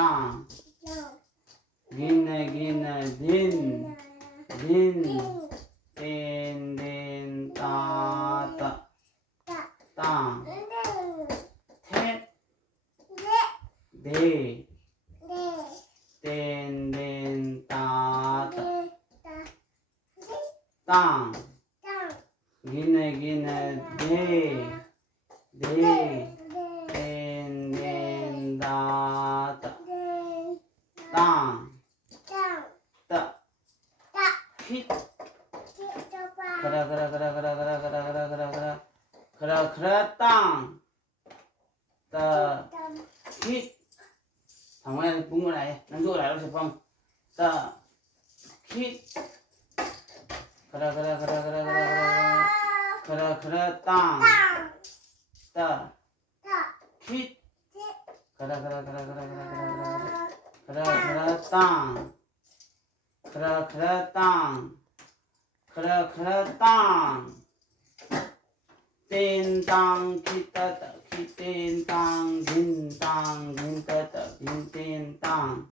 땅 긴 딘 따 땅 텟 네 딘 따 땅 긴 네 딘 따 땅 따 휜 그라 땅 따 휜 thằng này bung cái này nó vô lại nó sẽ phong ta hít kara tang ta hít kara tang tên tang hít ta hít tên tang din ta din tên tang